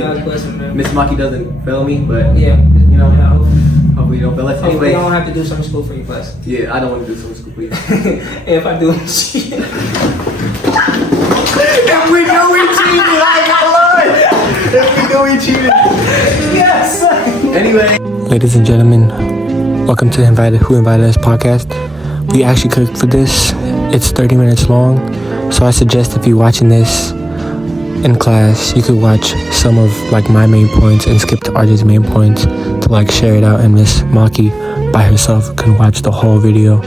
hopefully God's blessing, man. Miss Maki doesn't fail me, but Yeah. you know, Yeah, hopefully you don't fail us. hopefully Anyway, I don't have to do summer school for your class. yeah, I don't want to do summer school, please. If I do, shit. If we know we cheated, I got lie. If we know we cheated. Yes. Anyway. Ladies and gentlemen, welcome to Who Invited Us podcast. We actually cooked for this. It's 30 minutes long, so I suggest if you're watching this in class, you could watch some of like my main points and skip to RJ's main points to like share it out, and Miss Maki by herself can watch the whole video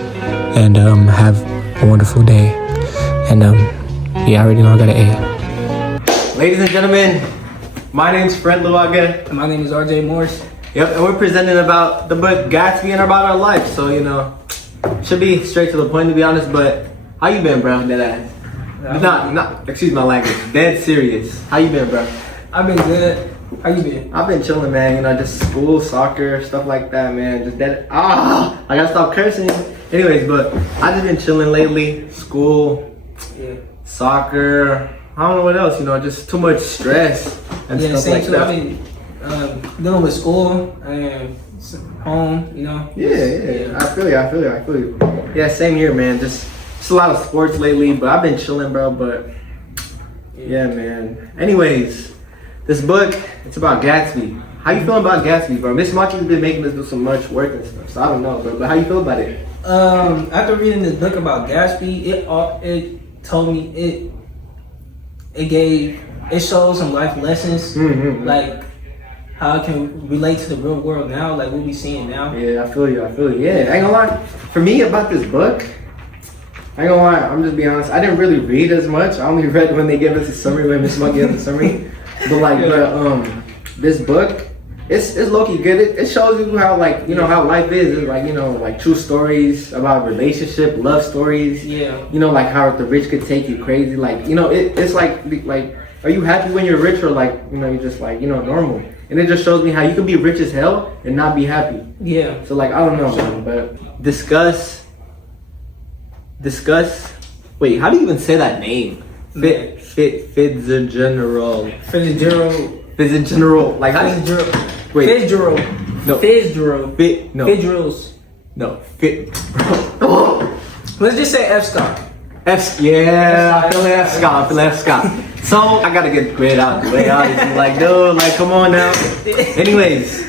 and have a wonderful day. And yeah, I already know I got an A. Ladies and gentlemen, my name's Fred Luaga. And my name is RJ Morris. Yep, and we're presenting about the book Gatsby and about our life. So, you know, should be straight to the point to be honest, but how you been, bro? Dead ass. Not, excuse my language. Dead serious. How you been, bro? I've been good. How you been? I've been chilling, man. You know, just school, soccer, stuff like that, man. Just dead. I gotta stop cursing. Anyways, but I've just been chilling lately. School, Yeah. soccer. I don't know what else. You know, just too much stress and Yeah, stuff same like too. that. I've been dealing with school and home, you know. Yeah. I feel you. Yeah, same here, man. Just a lot of sports lately, but I've been chilling, bro. But yeah, man. Anyways, this book, it's about Gatsby. How you feeling about Gatsby, bro? Miss Maki's been making us do so much work and stuff, so I don't know, bro. But how you feel about it? After reading this book about Gatsby, it told me it showed some life lessons, like how it can relate to the real world now, like what we seeing now. Yeah, I feel you. Yeah, I ain't gonna lie. For me, about this book, I ain't gonna lie, I'm just being honest. I didn't really read as much. I only read when they gave us a summary, when Miss Mug gave us a summary. But like, this book, it's low-key good. It shows you how, like, you know, how life is. It's like, you know, like true stories about relationship, love stories. Yeah. You know, like how the rich could take you crazy. Like, you know, it's like, are you happy when you're rich, or like, you know, you're just like, you know, normal? And it just shows me how you can be rich as hell and not be happy. Yeah. So like, I don't know, man, but discuss. Wait, how do you even say that name? Fitzgerald. Like how? Wait. Fitzgerald. No. Fitzgerald. No. Fitzgerald's. No. Let's just say F Scott. Yeah, I feel F Scott. So I gotta get grade out the way. Obviously, like, dude, like, come on now. Anyways,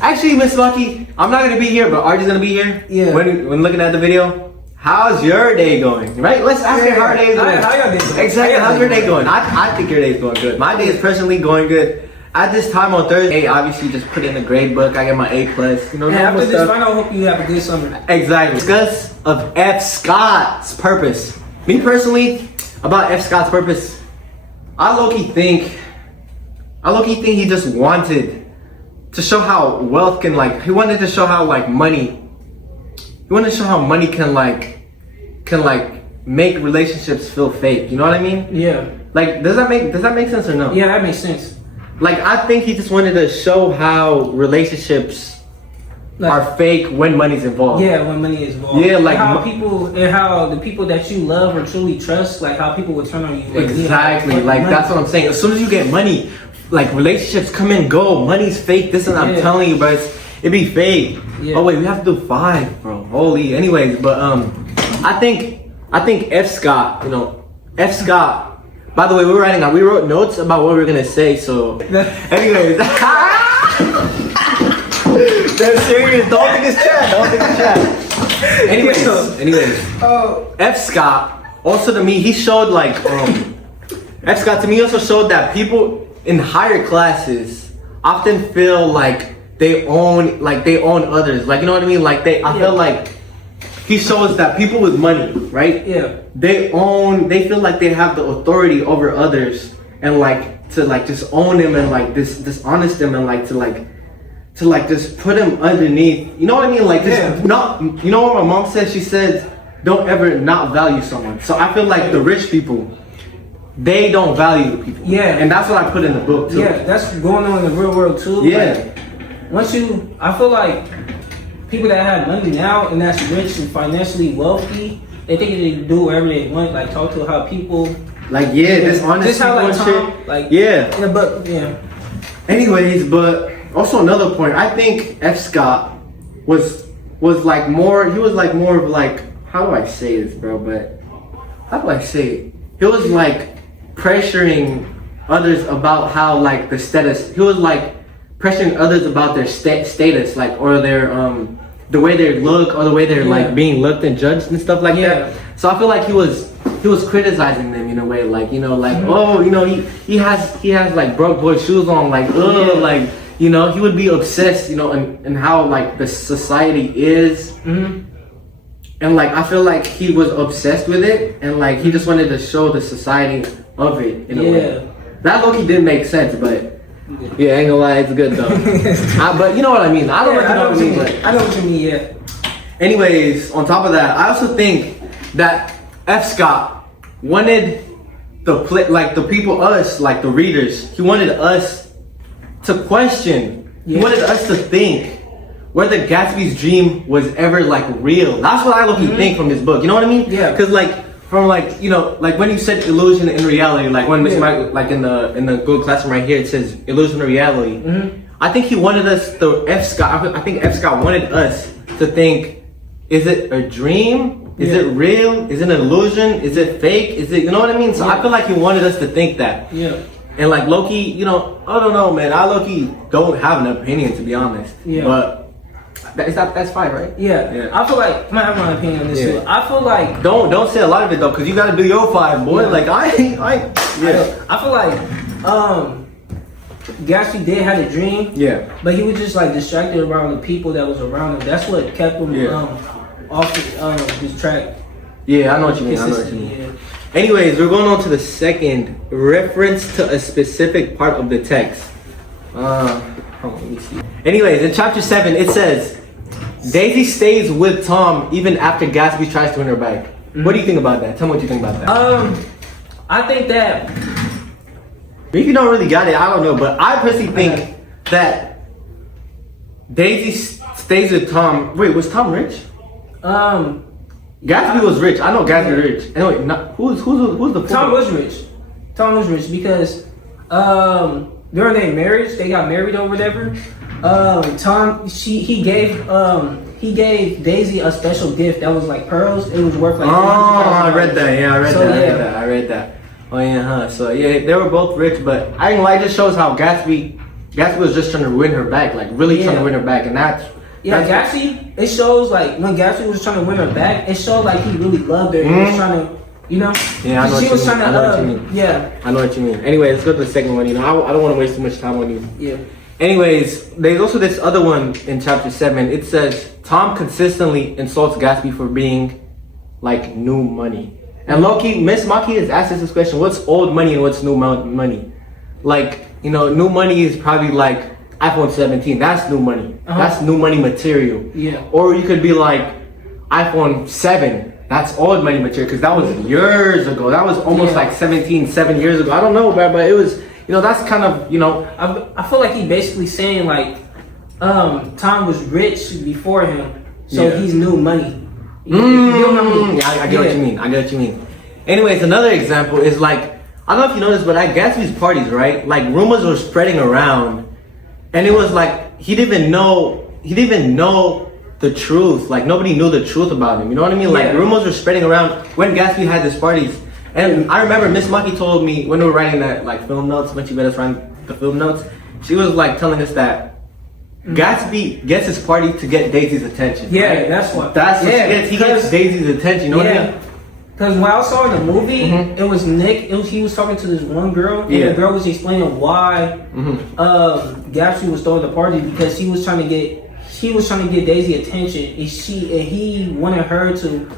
actually, Miss Lucky, I'm not gonna be here, but RJ's gonna be here. Yeah. When looking at the video. How's your day going? Right? Let's ask her how her day is going. How your day going? Exactly. How's your day going? I think your day is going good. My day is presently going good. At this time on Thursday, obviously just put in a grade book. I get my A+. You know, after this stuff. final, I hope you have a good summer. Exactly. Discuss of F. Scott's purpose. Me personally, about F. Scott's purpose, I low-key think he just wanted to show how wealth can, like, he wanted to show how, like, money can make relationships feel fake. You know what I mean? Yeah. Like, does that make sense or no? Yeah, that makes sense. Like, I think he just wanted to show how relationships are fake when money's involved. Yeah, when money is involved. Yeah, like how the people that you love or truly trust, like how people would turn on you. Like, exactly. like Like, that's what I'm saying. As soon as you get money, like, relationships come and go. Money's fake. This is I'm telling you, bro. It be fake. Yeah. Oh wait, we have to do 5, bro. Holy. Anyways, but I think F. Scott. You know, F. Scott. By the way, we wrote notes about what we were gonna say. So, anyways, they're serious. Don't think it's chat. Anyways. F. Scott. Also to me, he showed like F. Scott to me also showed that people in higher classes often feel like they own others. Like, you know what I mean? Like I feel like he shows that people with money, right? Yeah. They feel like they have the authority over others, and like to like just own them and like dishonest them, and like to just put them underneath. You know what I mean? Like just not. You know what my mom said? She said, "Don't ever not value someone." So I feel like the rich people, they don't value the people. Yeah. And that's what I put in the book too. Yeah, that's going on in the real world too. Yeah. Like, I feel like people that have money now and that's rich and financially wealthy, they think they can do whatever they want, like talk to how people Like dishonest Just how people like and Tom, shit. like Yeah. in the book, yeah. Anyways, but also another point, I think F. Scott was like more. He was like more of like, how do I say this, bro? But how do I say it? He was like pressuring others about how like the status. He was like pressuring others about their status, like, or their the way they look, or the way they're like being looked and judged and stuff like that. So I feel like he was criticizing them in a way, like, you know, like, oh, you know, he has like broke boy shoes on, like, like, you know, he would be obsessed, you know, and how like the society is. And like I feel like he was obsessed with it, and like he just wanted to show the society of it in a way. That low-key didn't make sense, but yeah, ain't gonna lie, it's good though. But you know what I mean. I don't know what you mean. But I know what you mean. Yeah. anyways, on top of that, I also think that F. Scott wanted the people, us, like the readers. He wanted us to question. He wanted us to think whether Gatsby's dream was ever like real. That's what I look and think from this book. You know what I mean? Yeah. Because like from like, you know, like when you said illusion and reality, like when Miss Mike, like in the Google Classroom right here, it says illusion and reality. I think he wanted us I think F. Scott wanted us to think, is it a dream? Is it real? Is it an illusion? Is it fake? Is it, you know what I mean? So I feel like he wanted us to think that. Yeah. And like low-key, you know, I don't know, man. I low-key don't have an opinion, to be honest. Yeah. But that's fine, right? Yeah. I feel like I might have my opinion on this too. I feel like don't say a lot of it though, cause you gotta do your 5, boy. Like I feel like Gatsby did have a dream. Yeah. But he was just like distracted around the people that was around him. That's what kept him off his track. Yeah, I know what you mean. Anyways, we're going on to the second reference to a specific part of the text. Hold on, let me see. Anyways, in chapter 7, it says, Daisy stays with Tom even after Gatsby tries to win her back. What do you think about that? Tell me what you think about that. I think that if you don't really got it, I don't know, but I personally think that Daisy stays with Tom. Wait, was Tom rich? Gatsby was rich. I know Gatsby rich. Anyway, who's the Tom was rich. Tom was rich because during their marriage, they got married or whatever. Tom, he gave Daisy a special gift that was like pearls. It was worth like. Oh, I read that. Yeah, I read that. Oh yeah, huh? So yeah, they were both rich, but I ain't gonna lie, it just shows how Gatsby was just trying to win her back, like really trying to win her back, and that's. Yeah, Gatsby, it shows like when Gatsby was trying to win her back, it showed like he really loved her. He was trying to, you know. Yeah, I know what you mean. Yeah. I know what you mean. Anyway, let's go to the second one. You know, I don't want to waste too much time on you. Yeah. Anyways, there's also this other one in chapter 7. It says Tom consistently insults Gatsby for being like new money. And low-key, Miss Maki has asked us this question: what's old money and what's new money? Like, you know, new money is probably like iPhone 17. That's new money. That's new money material. Yeah. Or you could be like iPhone 7. That's old money material because that was years ago. That was almost like 7 years ago. I don't know, but it was, you know, that's kind of, you know. I feel like he basically saying like, Tom was rich before him, so he's new money. Yeah, I get what you mean. Anyways, another example is like, I don't know if you know this, but at Gatsby's parties, right? Like rumors were spreading around, and it was like he didn't even know the truth. Like nobody knew the truth about him. You know what I mean? Like rumors were spreading around when Gatsby had his parties. And I remember Miss Maki told me when we were writing that like film notes, when she made us write the film notes, she was like telling us that Gatsby gets his party to get Daisy's attention. Yeah, right? that's what. He gets Daisy's attention. You know what I mean? Because when I saw in the movie, it was Nick. He was talking to this one girl, and the girl was explaining why Gatsby was throwing the party because he was trying to get Daisy attention, and he wanted her to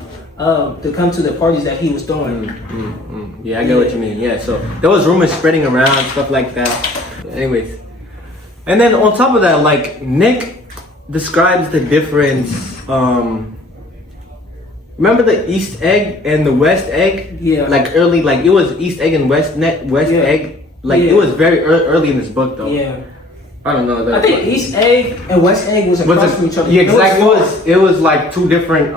come to the parties that he was throwing. Yeah, I get what you mean. Yeah, so there was rumors spreading around, stuff like that. Anyways. And then on top of that, like Nick describes the difference. Remember the East egg and the West egg? Yeah. Like early, like it was East egg and West egg. Like it was very early in this book, though. Yeah. I don't know. I think East egg and West egg was across from each other. Yeah, exactly. It was like two different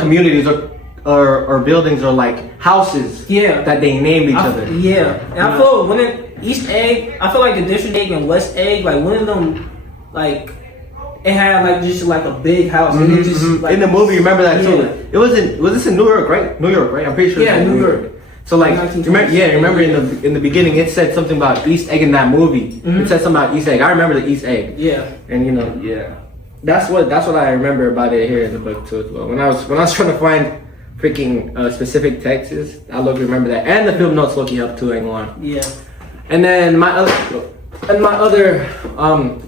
communities or or buildings or like houses. Yeah. That they named each other. Yeah. And I feel when East Egg, I feel like the District Egg and West Egg, like one of them, like it had like just like a big house. And it just, like, in the movie, remember that too? Yeah. Was this in New York, right? New York, right? I'm pretty sure. Yeah, New York. So like, remember in the beginning, it said something about East Egg in that movie. It said something about East Egg. I remember the East Egg. Yeah. And that's what I remember about it here in the book too as well. When I was trying to find freaking specific texts, I remember that, and the film notes look helped too. I ain't gonna lie. Yeah. And then my other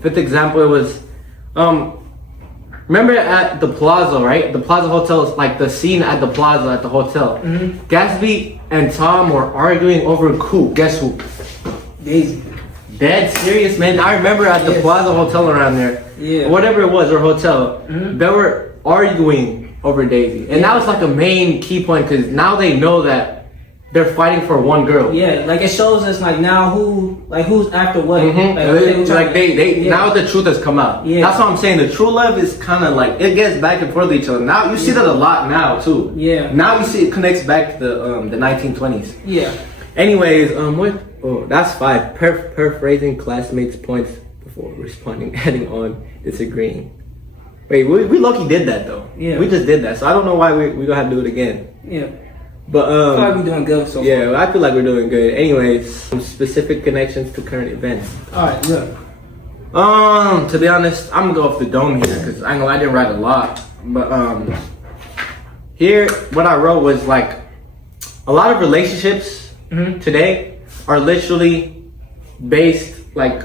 fifth example, it was remember at the Plaza, right? The Plaza Hotel, like the scene at the Plaza at the hotel. Gatsby and Tom were arguing over who? Guess who? Daisy. Dead serious, man. I remember at the Plaza Hotel around there, whatever it was, or hotel, they were arguing over Daisy, and that was like a main key point because now they know that they're fighting for one girl. Yeah, like it shows us like now who's after what. Now the truth has come out. Yeah, that's what I'm saying. The true love is kind of like it gets back and forth with each other. Now you see that a lot now too. Yeah. Now you see it connects back to the 1920s. Yeah. Anyways, that's 5. Paraphrasing classmates' points before responding, adding on, disagreeing. Wait, we lucky did that though. Yeah. We just did that, so I don't know why we gonna have to do it again. Yeah. But I feel like we're doing good so far. I feel like we're doing good. Anyways, some specific connections to current events. Alright, good. To be honest, I'm gonna go off the dome here because I know I didn't write a lot. But here what I wrote was like a lot of relationships today are literally based like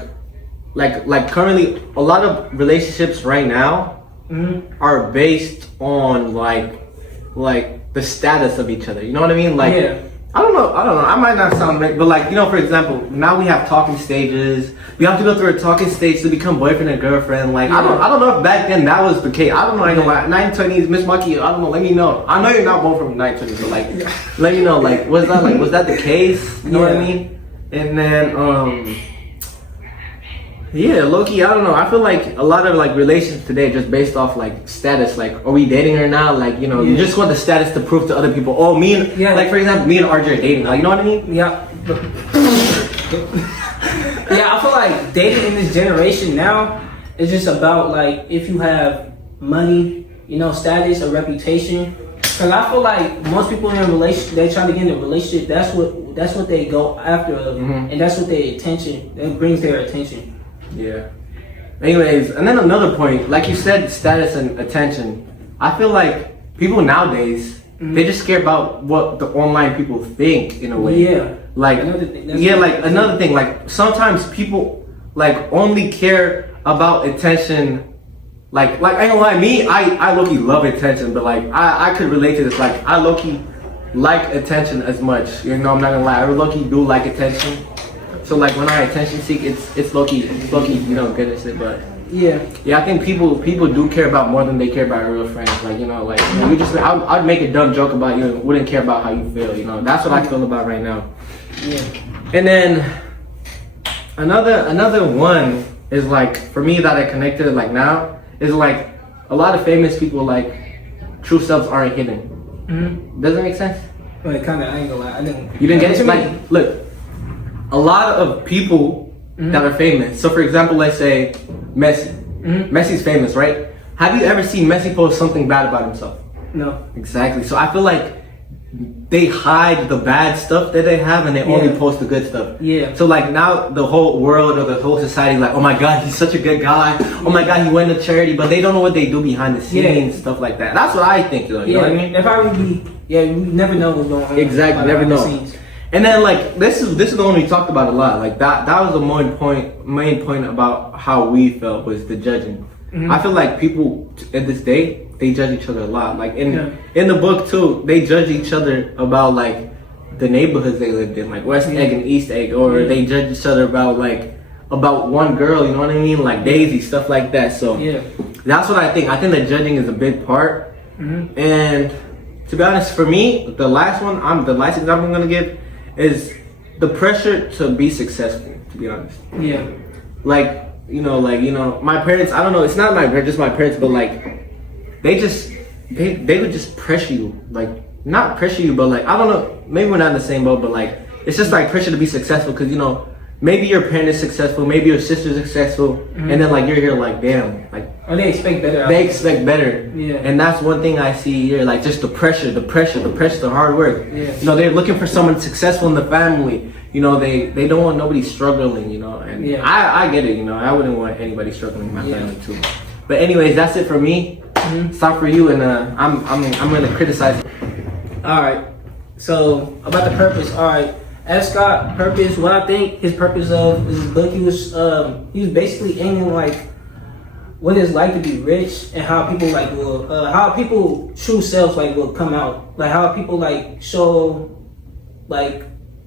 currently a lot of relationships right now are based on like the status of each other. You know what I mean? Like I don't know. I might not sound right, but like, you know, for example, now we have talking stages. You have to go through a talking stage to become boyfriend and girlfriend. Like I don't know if back then that was the case. I don't know. I know like 920s, Miss Mucky. I don't know. Let me know. I know you're not both from 920s, but like, let me know. Like, was that the case? You know what I mean? And then yeah, low-key, I don't know. I feel like a lot of like relations today just based off like status. Like, are we dating or not? Like, you know, you just want the status to prove to other people. Oh, me and like for example, me and RJ are dating. Like, you know what I mean? Yeah. Yeah, I feel like dating in this generation now is just about like if you have money, you know, status or reputation. Cause I feel like most people in a relationship, they trying to get in a relationship. That's what they go after, and that's what their attention. That brings their attention. Yeah. Anyways, and then another point, like you said, status and attention. I feel like people nowadays, they just care about what the online people think in a way. Yeah. Like, another thing, like sometimes people like only care about attention. Like I ain't gonna lie, me, I low-key love attention, but like I could relate to this. Like I low-key like attention as much. You know, I'm not gonna lie, I low-key do like attention. So like when I attention seek, it's low-key, you know, good and shit. But yeah, I think people do care about more than they care about real friends. Like, you know, like you just I'd make a dumb joke about you and wouldn't care about how you feel. You know, that's what I feel about right now. Yeah. And then another one is like for me that I connected like now is like a lot of famous people like true selves aren't hidden. Does that make sense? Well, kind of. I ain't gonna lie. You didn't get it? Like, look. A lot of people that are famous. So for example, let's say Messi. Messi's famous, right? Have you ever seen Messi post something bad about himself? No. Exactly. So I feel like they hide the bad stuff that they have and they only post the good stuff. Yeah. So like now the whole world or the whole society like, oh my God, he's such a good guy. Oh my God, he went to charity, but they don't know what they do behind the scenes, stuff like that. That's what I think though. You know what I mean? If I would be, you never know what's going on. Exactly, never know. And then like this is the one we talked about a lot. Like that was the main point about how we felt was the judging. I feel like people at this day they judge each other a lot. Like in the book too, they judge each other about like the neighborhoods they lived in, like West Egg and East Egg, or they judge each other about one girl. You know what I mean? Like Daisy, stuff like that. So that's what I think. I think that judging is a big part. And to be honest, for me, the last example I'm gonna give is the pressure to be successful, to be honest. Yeah. Like, you know, my parents, I don't know, it's not just my parents, but like, they would just pressure you, like, not pressure you, but like I don't know, maybe we're not in the same boat, but like it's just like pressure to be successful because you know maybe your parent is successful, maybe your sister's successful, and then like you're here like damn, like or they expect better. They expect better. Yeah. And that's one thing I see here, like just the pressure, the hard work. Yeah. You know, they're looking for someone successful in the family. You know, they don't want nobody struggling, you know. And yeah. I get it, you know. I wouldn't want anybody struggling in my family too. But anyways, that's it for me. It's time for you, and I'm gonna criticize. All right. So about the purpose. All right. As Scott, purpose. What I think his purpose of his book, he was basically aiming like what it's like to be rich and how people like will how people true selves like will come out, like how people like show like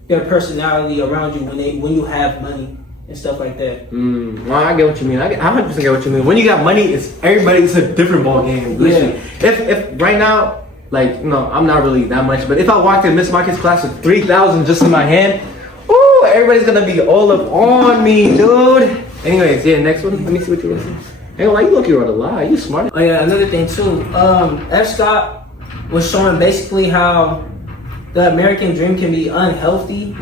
their personality around you when you have money and stuff like that. Well, I get what you mean. I 100% get what you mean. When you got money, it's a different ball game. Literally. If right now, like, you know, I'm not really that much, but if I walked in Miss Market's class with 3,000 just in my hand, ooh, everybody's gonna be all up on me, dude. Anyways, yeah, next one. Let me see what you're gonna say. Hey, why you look, you wrote a lie. You smart. Oh yeah, another thing too. F. Scott was showing basically how the American dream can be unhealthy.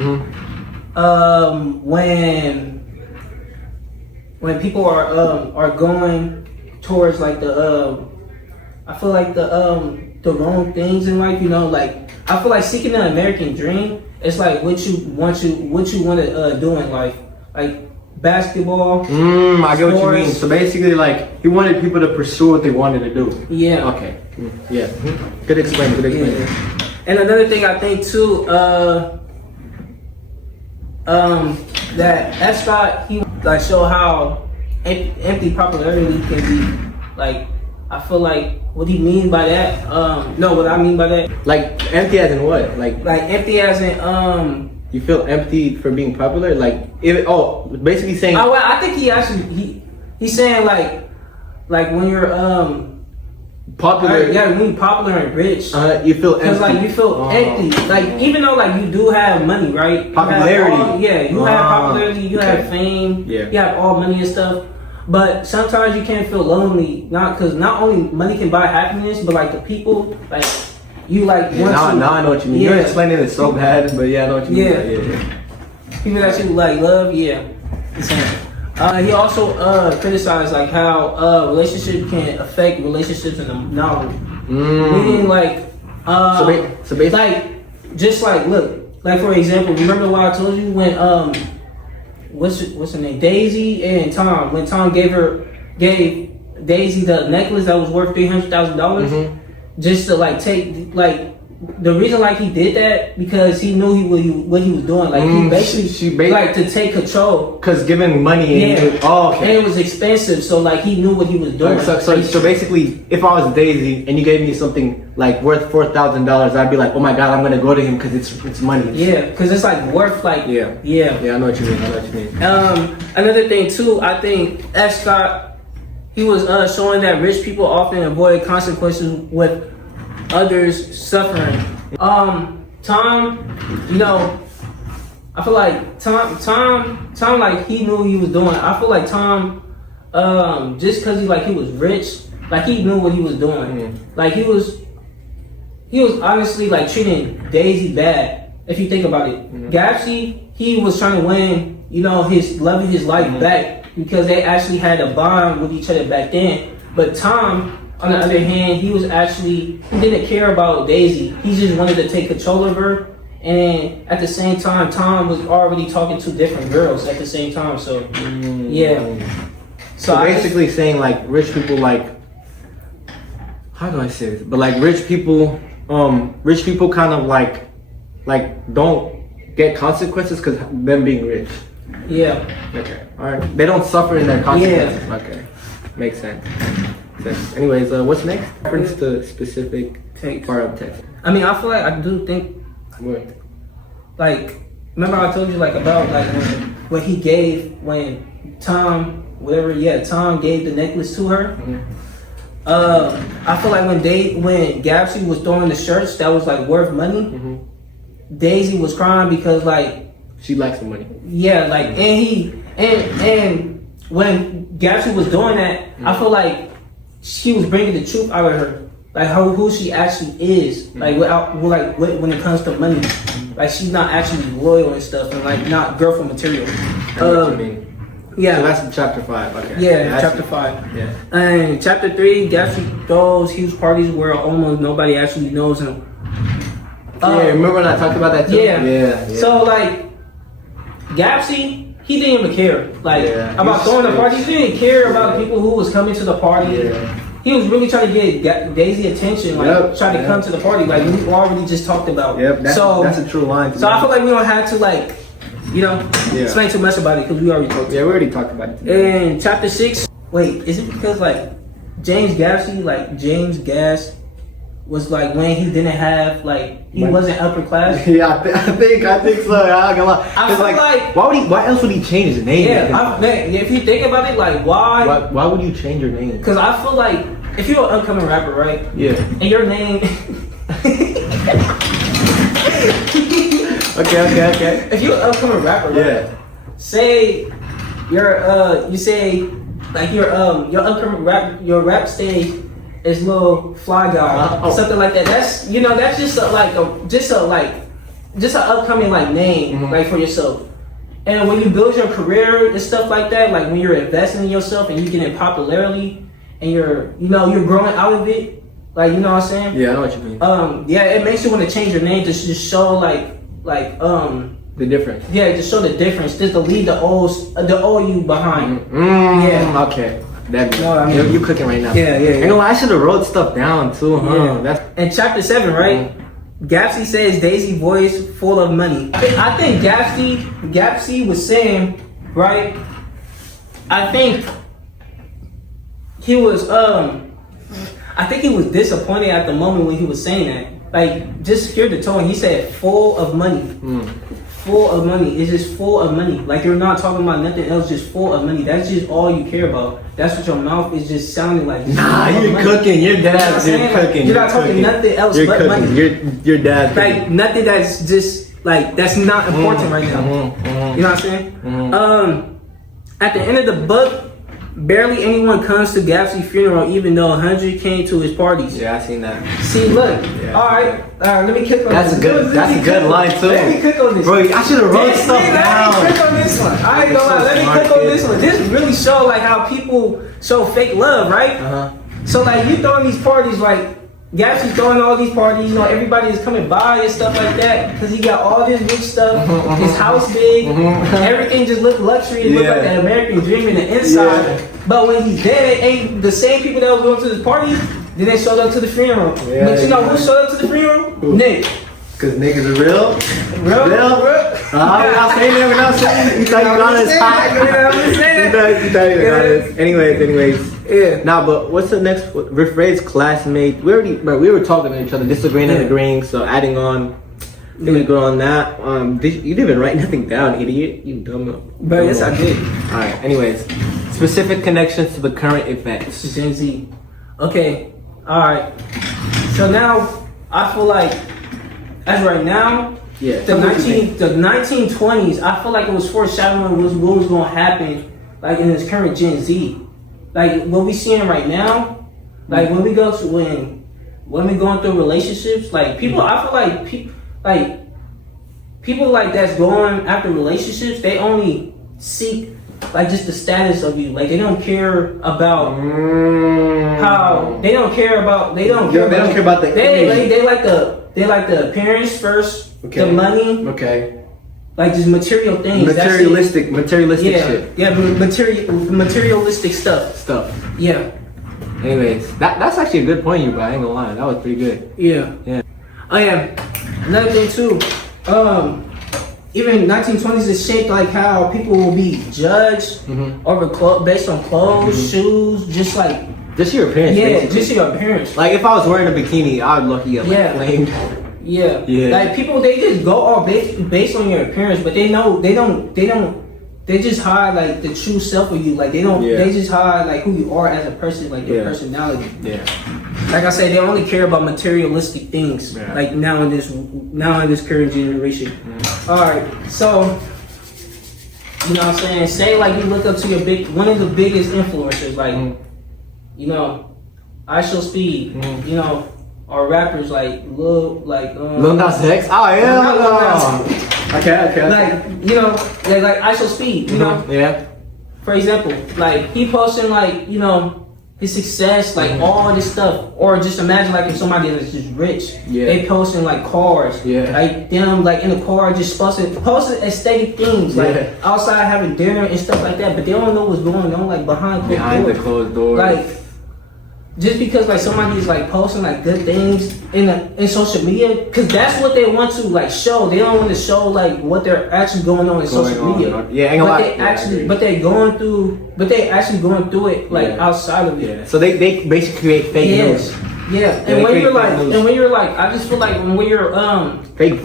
When people are going towards like I feel like the wrong things in life, you know, like I feel like seeking the American dream, it's like what you want to do in life, like basketball. I get what you mean. So basically, like he wanted people to pursue what they wanted to do. Yeah. Okay. Yeah. Good explain. Yeah. And another thing I think too, that F. Scott, he like show how empty popularity can be. Like I feel like what do you mean by that? What I mean by that, like empty as in what? Like empty as in you feel empty for being popular? Like basically saying. Oh well, I think he's saying like when you're popular. Yeah, when you're popular and rich, you feel empty. Cause like you feel empty. Like even though like you do have money, right? Popularity. You have popularity. You have fame. Yeah. You have all money and stuff. But sometimes you can feel lonely, not only money can buy happiness, but like the people, like you like. Now I know what you mean. You're explaining it so bad, but yeah, I know what you mean. Yeah. People that you like love, yeah. He also criticized like how relationship can affect relationships in the novel. Meaning like so basically, like just like look, like for example, remember what I told you when what's her name, Daisy and Tom, when Tom gave Daisy the necklace that was worth $300,000 just to like take like. The reason like he did that because he knew what he was doing. Like he basically like to take control. Cause giving money. And it was expensive, so like he knew what he was doing. So basically, if I was Daisy and you gave me something like worth $4,000, I'd be like, oh my god, I'm gonna go to him because it's money. Yeah, because it's like worth like yeah. I know what you mean. Another thing too, I think F. Scott, he was showing that rich people often avoid consequences with others suffering. Tom, you know, I feel like Tom like he knew what he was doing. I feel like Tom, just cause he was rich, like he knew what he was doing. Like he was honestly like treating Daisy bad, if you think about it. Gatsby, he was trying to win, you know, his love of his life back because they actually had a bond with each other back then. But Tom, on the other hand, he didn't care about Daisy. He just wanted to take control of her. And at the same time, Tom was already talking to different girls at the same time. So, yeah. So basically saying like rich people like, how do I say this? But like rich people kind of like don't get consequences because them being rich. Yeah. Okay. All right. They don't suffer in their consequences. Yeah. Okay. Makes sense. Anyways, what's next? Reference to specific part of text. I mean, I feel like I do think. What? Like, remember I told you like about like when he gave when Tom gave the necklace to her. I feel like when Gatsby was throwing the shirts that was like worth money, Daisy was crying because like she likes the money. Yeah, like and when Gatsby was doing that, I feel like she was bringing the truth out of her. like who she actually is, like when it comes to money, like she's not actually loyal and stuff, and like not girlfriend material. I know what you mean. Yeah. So that's in chapter 5. Okay. Yeah, chapter 5. Yeah. And chapter 3, Gatsby throws huge parties where almost nobody actually knows him. Yeah, remember when I talked about that too? Yeah. So like, Gatsby, he didn't even care about throwing the party. He didn't care about the people who was coming to the party. Yeah. He was really trying to get Daisy attention, trying to come to the party, like we already just talked about. Yep. That's a true line. So I feel like we don't have to explain too much about it because we already talked. Yeah, we already talked about it. And chapter 6. Wait, is it because James Gatsby, James Gas, was when he didn't have he wasn't upper class? Yeah, I think so. I feel why else would he change his name? Yeah, if you think about it, why would you change your name? Because I feel like if you're an upcoming rapper, right? Yeah. And your name. Okay. If you're an upcoming rapper, right? Yeah. Say your upcoming rap stage is Lil Fly Guy, something like that. That's just an upcoming name for yourself. And when you build your career and stuff like that, when you're investing in yourself and you're getting popularity and you're growing out of it, you know what I'm saying? Yeah, I know what you mean. It makes you want to change your name to just show the difference. Yeah, just show the difference. Just to leave the old you behind. Yeah. Okay. That you cooking right now. Yeah. You know, I should have wrote stuff down too, huh? Yeah. And chapter 7, right? Gatsby says Daisy voice full of money. I think Gatsby was saying, right? I think he was disappointed at the moment when he was saying that. Just hear the tone. He said full of money. Full of money. It's just full of money. You're not talking about nothing else, just full of money. That's just all you care about. That's what your mouth is just sounding like. Nah, you're cooking. Your dad's cooking. You're not talking nothing else but money. Your dad. Nothing that's just that's not important right now. You know what I'm saying? At the end of the book, barely anyone comes to Gatsby's funeral, even though 100 came to his parties. Yeah, I seen that. See, look. Yeah. All right. Let me click on this. That's a good line too. Let me click on this. Bro, I should have wrote stuff down. Let me click on this one. I ain't gonna lie. Let me click on this one. This really show how people show fake love, right? So you throwing these parties, Gatsby's throwing all these parties. Everybody is coming by and stuff like that because he got all this rich stuff. His house big. Everything just look luxury. It look like the American dream in the inside. Yeah. But when he's dead, ain't the same people that was going to this party. Then they showed up to the funeral. Yeah, but who showed up to the funeral? Who? Nick. Cause niggas are real. Real. We're not saying it. We're not saying it. You thought you got us hot. You thought you got us. Anyways. Yeah. Nah, but what's the next? Rephrase classmate. We were talking to each other, disagreeing and agreeing. So adding on. I think we go on that. You didn't even write nothing down, idiot. You dumb. But yes, I did. All right. Anyways, specific connections to the current events. Gen Z. Okay. All right. So now I feel like, as right now, the 1920s. I feel like it was foreshadowing what was going to happen, in this current Gen Z. What we seeing right now, when we go through relationships, people. I feel like people that's going after relationships, they only seek just the status of you. They don't care about how they don't care about the they like the appearance first, the money, just material things, materialistic shit. Yeah, materialistic stuff. Yeah. Anyways, that's actually a good point, bro. I ain't gonna lie, that was pretty good. Yeah. Oh yeah. Another thing too. Even 1920s is shaped how people will be judged over based on clothes, shoes, just your appearance. Yeah, basically. just your appearance. If I was wearing a bikini, I would look flamed. Yeah. People, they just go all based on your appearance, but they just hide the true self of you. They just hide who you are as a person, your personality. Yeah. Like I said, they only care about materialistic things. Yeah. Now in this current generation. All right, so you know what I'm saying. Say you look up to one of the biggest influencers, I Show Speed, you know, or rappers like Lil Nas X. Oh yeah. Okay. Like, you know, like I Show Speed, you know. Yeah. For example, like he posting like, you know, his success, like all this stuff, or just imagine like if somebody that's just rich, they posting like cars, like them like in the car just posting aesthetic things, like outside having dinner and stuff like that, but they don't know what's going on like behind the closed doors. Like just because like somebody is like posting like good things in social media, because that's what they want to like show. They don't want to show like what they're actually going on in social media. But they actually going through it like outside of it. So they basically create fake news. Yeah, and when you're like, I just feel like when you're fake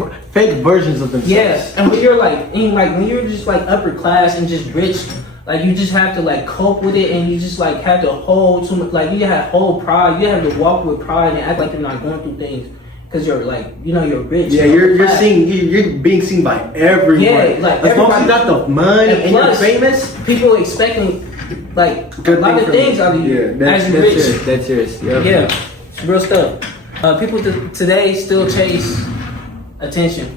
versions of themselves. Yes, and when you're like when you're just like upper class and just rich. Like you just have to like cope with it, and you just like have to hold you have whole pride. You have to walk with pride and act like you're not going through things because you're like, you know, you're rich. Yeah, you're being seen by everyone. Yeah, like as long as you got the money and plus, you're famous, people expecting like a lot of things out of you. That's serious. That's serious. Yeah, it's real stuff. People today still chase attention.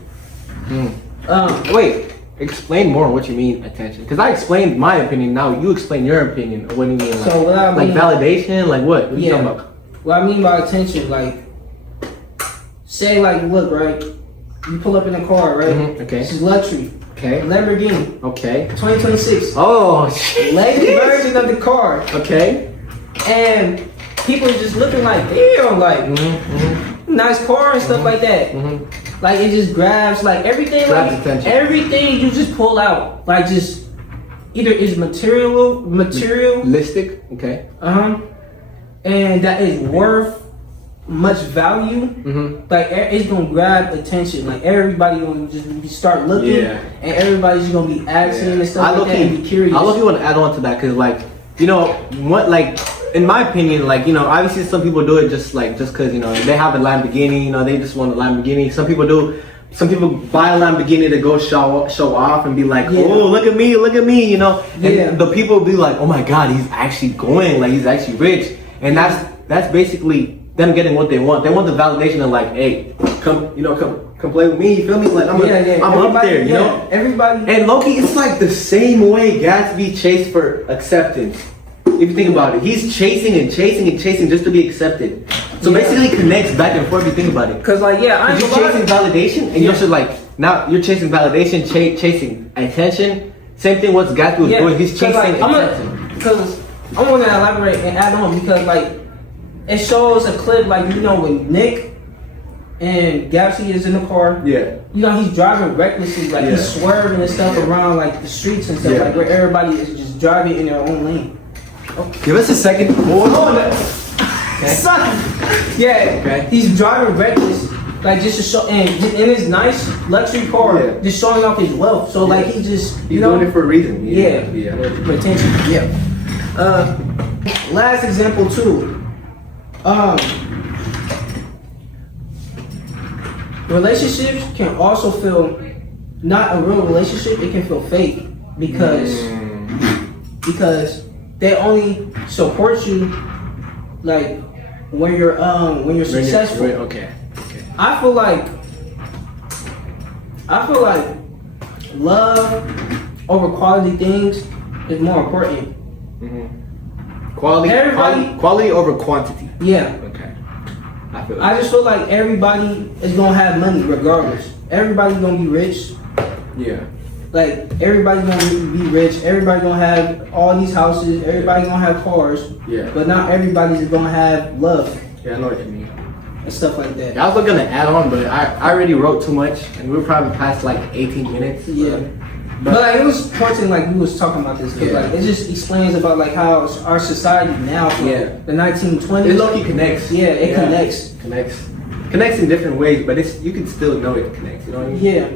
Wait. Explain more what you mean attention, because I explained my opinion. Now you explain your opinion. What do you mean? Like, so what I mean, like validation, like what? What are you talking about? What I mean by attention, like say like look, right? You pull up in a car, right? Okay. This is luxury. Okay. Lamborghini. Okay. 2026. Oh shit. Latest version of the car. Okay. And people are just looking like, damn, like nice car and stuff like that. Like it just grabs like everything, attention. Everything you just pull out, like just either is materialistic, okay, and that is worth much value. Like it's gonna grab attention. Like everybody gonna just start looking, and everybody's gonna be asking and stuff like that and be curious. I want to add on to that because, like, you know what, like. In my opinion, like, you know, obviously some people do it just because, you know, they have a Lamborghini, you know, they just want a Lamborghini. Some people buy a Lamborghini to go show off and be like, oh, look at me, you know. And the people be like, oh my God, he's actually going, like he's actually rich. And that's basically them getting what they want. They want the validation of like, hey, come play with me, you feel me? Like I'm up there, you know? Everybody. And low-key, it's like the same way Gatsby chased for acceptance. If you think about it, he's chasing just to be accepted. So basically connects back and forth if you think about it. Cause like, you're chasing validation and you're just like, now you're chasing validation, chasing attention. Same thing what Gatsby was doing, he's chasing attention. Because I want to elaborate and add on because like, it shows a clip like, you know, when Nick and Gatsby is in the car. Yeah. You know, he's driving recklessly, like he's swerving and stuff around like the streets and stuff, like where everybody is just driving in their own lane. Give us a second. Hold on. Okay. He's driving reckless, like just to show, and in his nice luxury car, just showing off his wealth. So like he just, he's doing it for a reason. For attention. Last example too. Relationships can also feel not a real relationship. It can feel fake because they only support you like when you're successful. Okay. I feel like love over quality things is more important. Quality over quantity. Yeah. Okay. I just feel like everybody is gonna have money regardless. Everybody's gonna be rich. Yeah. Like everybody's gonna be rich. Everybody's gonna have all these houses. Everybody's gonna have cars. Yeah. But not everybody's gonna have love. Yeah, I know what you mean. And stuff like that. I was gonna add on, but I already wrote too much, and we're probably past like 18 minutes. Yeah. But like, it was pointing like we was talking about this because like it just explains about like how our society now from the 1920s. It low-key connects. Yeah, it connects. Connects in different ways, but you can still know it connects. You know what I mean? Yeah.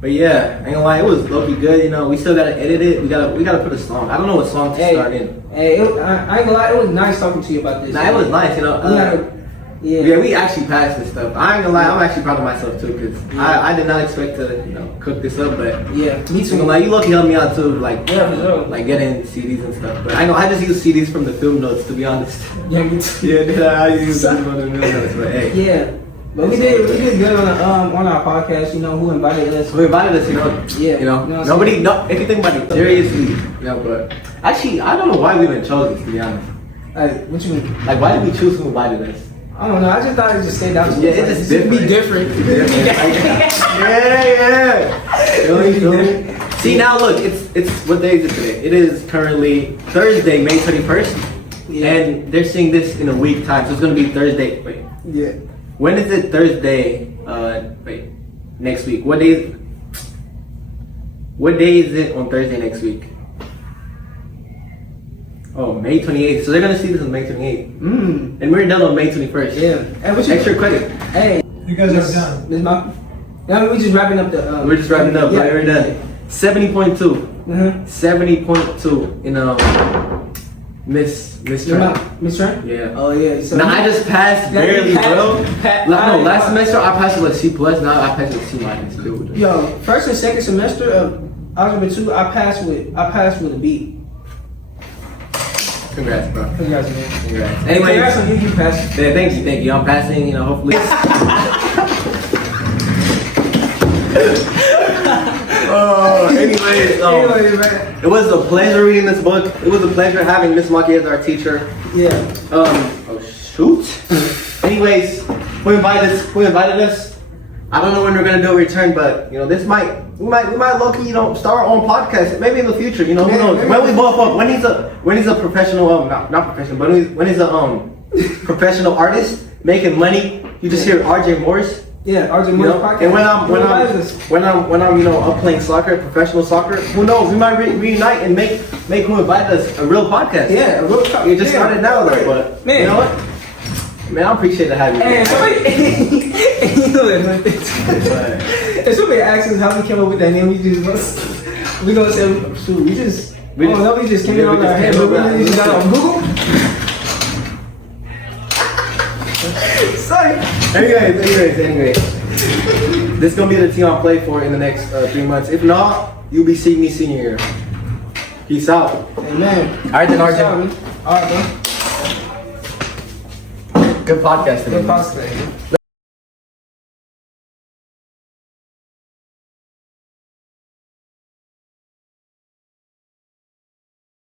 But yeah, I ain't gonna lie, it was low-key good. You know, we still gotta edit it. We gotta put a song. I don't know what song to start in. Hey, I ain't gonna lie, it was nice talking to you about this. Nah, it was nice. You know, Yeah. we actually passed this stuff. I ain't gonna lie, I'm actually proud of myself too, because I did not expect to, cook this up, but Yeah, me too. like you lucky helped me out too, like Yeah, for sure. like getting CDs and stuff. But I know I just use CDs from the film notes, to be honest. Yeah, me too. Yeah, I use them from the film notes, but hey. Yeah. But we did good on our podcast, who invited us. Who invited us, Yeah. Nobody, if you think about it, seriously, but actually, I don't know why we even chose this, to be honest. What you mean? Like, why did we choose who invited us? I don't know. I just thought it just stayed out. Yeah, it's just different. Be different. Yeah. See, now look, it's what day is it today? It is currently Thursday, May 21st, and they're seeing this in a week time, so it's gonna be Thursday. Wait. Yeah. When is it Thursday? Next week. What day is it on Thursday next week? Oh, May 28th. So they're gonna see this on May 28th. And we're done on May 21st. Yeah. Hey, Extra credit. Hey. You guys are done. Miss Malcolm? Yeah, we just wrapping up the. We're just wrapping up. Yeah. Right, we're done. 70.2. 70.2 in Miss Trent. Miss Trent? Yeah. Oh yeah. So Now I just passed barely, bro. Last semester I passed with a C+. Now I passed with a C-, dude. Yo, first and second semester of algebra 2, I passed with a B. Congrats, bro. Congrats, man. Congrats. Anyway, Anyways, congrats on you passed. yeah, thank you. I'm passing. Hopefully. Anyways, man. it was a pleasure reading this book. It was a pleasure having Miss Maki as our teacher. Yeah. Oh shoot. Anyways, who invited us? I don't know when we're gonna do a return, but we might low key, start our own podcast. Maybe in the future, who knows? When we both up, when he's a professional, not professional, but when he's a professional artist making money, you just hear RJ Morris. Yeah, RJ Morris podcast. And when I'm up playing soccer, professional soccer, who knows? We might reunite and make who invited us a real podcast. Yeah, a real podcast. You just started now, though, but man, you know what? Man, I appreciate having you. And if somebody asks us how we came up with that name, we gonna say, shoot, we just came in on our head, but we just got on Google. Sorry. Anyways. This is gonna be the team I'll play for in the next 3 months. If not, you'll be seeing me senior year. Peace out. Amen. Alright then, RJ. Alright, bro. Good podcast today. Good podcast today.